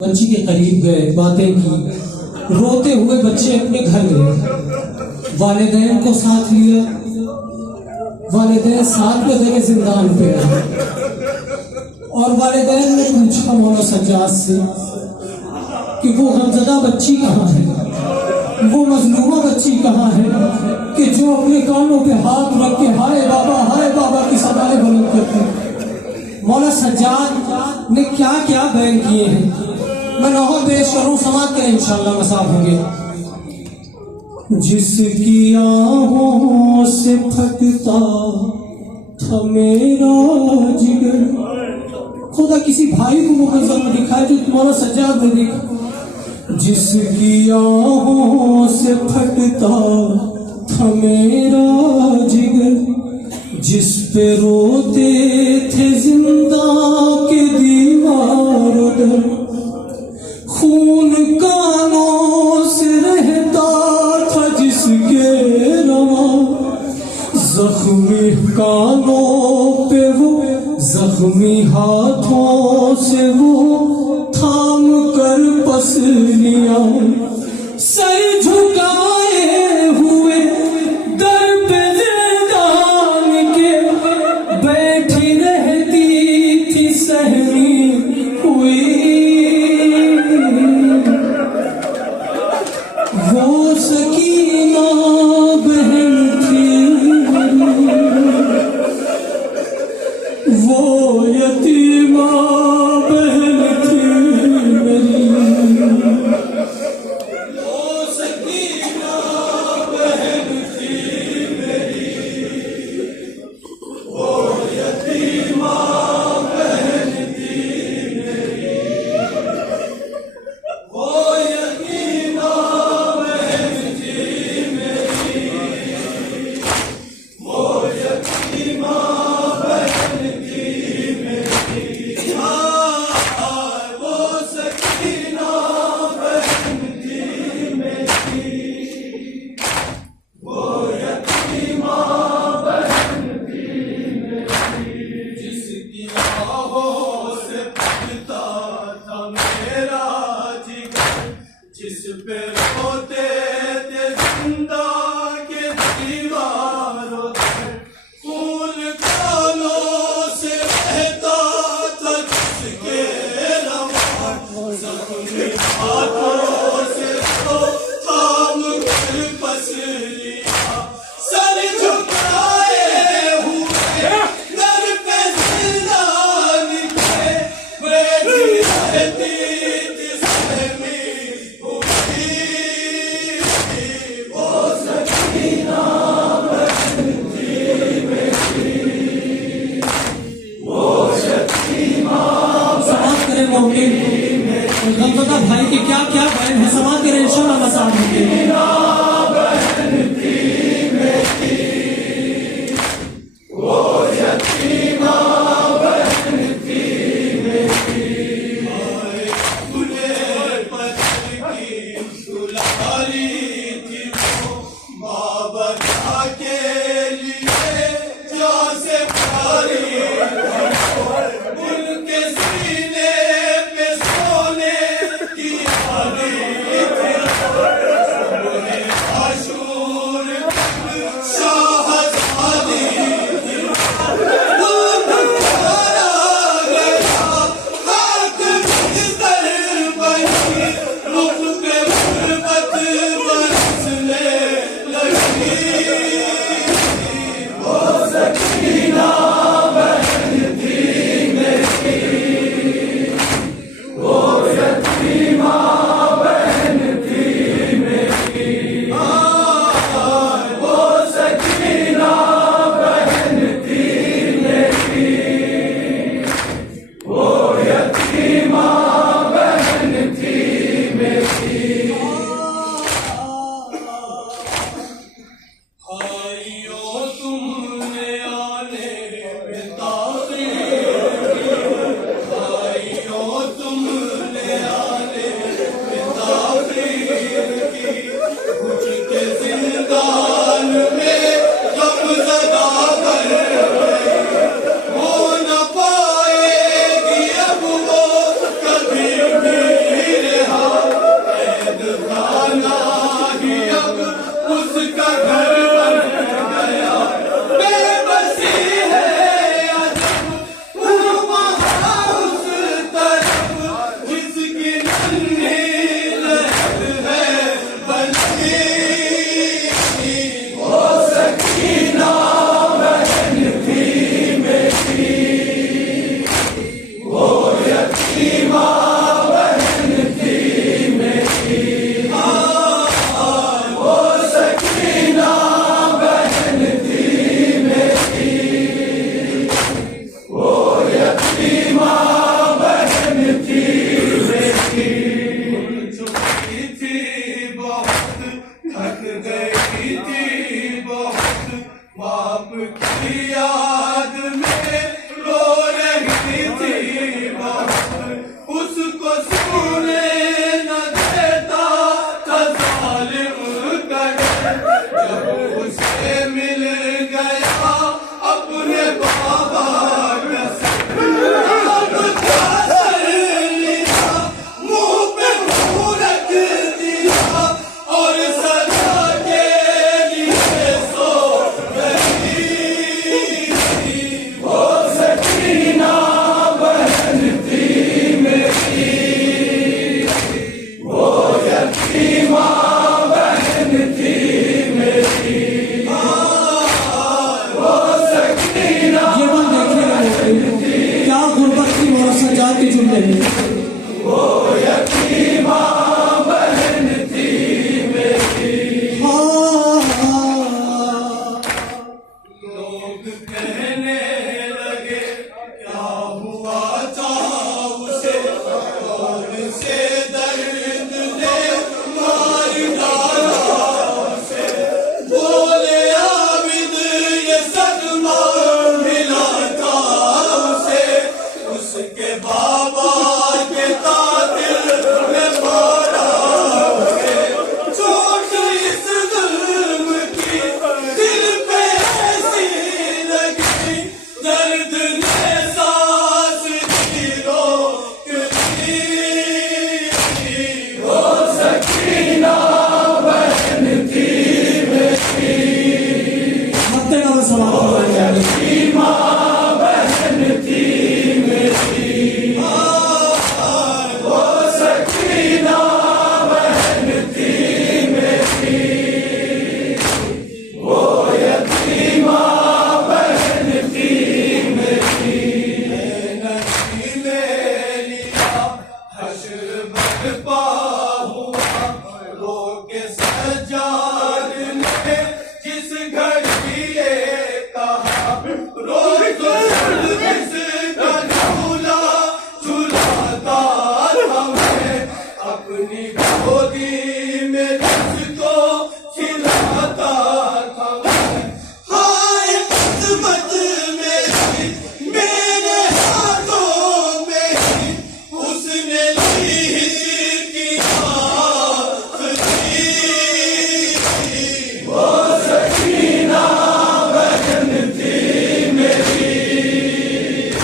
بچی کے قریب گئے، باتیں کی، روتے ہوئے بچے اپنے گھر گئے، والدین کو ساتھ لیا، والدین ساتھ میں گئے زندان پہ، اور والدین نے پوچھا مولا سجاد سے کہ وہ غمزدہ بچی کہاں ہے، وہ مظلومہ بچی کہاں ہے کہ جو اپنے کانوں پہ ہاتھ رکھ کے ہائے بابا کی صدائیں بلند کرتی۔ مولا سجاد نے کیا کیا بیان کیے ہیں، میں نہو پیش کروں، سماعت کریں انشاءاللہ مساف ہوں گے۔ جس کی آہوں سے پھٹتا تھا میرا جگر، خدا کسی بھائی کو منظر میں دکھائے جو مولا سجاد نے دیکھا۔ جس کی آہوں سے پھٹتا تھا میرا جگر، جس پہ روتے تھے زندہ کے دیوار و در، خون کانوں سے رہتا تھا جس کے رواں، زخمی کانوں پہ وہ زخمی ہاتھوں سے وہ تھام کر پسلیاں، سر جھکائے ہوئے در پہ زندان کے بیٹھی رہتی تھی سہمی ہوئی۔ وہ سکینہ بہن تھی، وہ یتیمہ بہن تھی میری، وہ سکینہ بہن تھی میری، وہ یتیمہ بہن تھی میری، وہ یتیمہ بہن تھی میری، وہ یتیمہ بہن تھی میری، وہ سکینہ بہن تھی میری، وہ یتیمہ بہن تھی میری، جس کی آہوں سے پھٹتا تھا میرا جگر، جس پہ روتے تھے زندہ کے دیوار و در، خون کانوں سے رہتا تھا جس کے رواں، زخمی ہاتھوں سے وہ تھام کر پسلیاں، سر جھکائے ہوئے در پہ زندان کے بیٹھی رہتی تھی سہمی ہوئی۔ وہ سکینہ بہن تھی میری، وہ یتیمہ سماعت کریں مومن، غمزدہ بھائی کے کیا کیا بیان ہے، سماعت کریں انشاءاللہ مساف ہوں گے۔ بہن تھی میری، وہ یتیمہ بہن تھی میری، انہیں پتھر کی دلہاری تھی وہ، ماں بچہ کے لیے جان سے پیاری تھی وہ، ان کے سینے پہ سونے کی حالی تھی وہ، انہیں احبا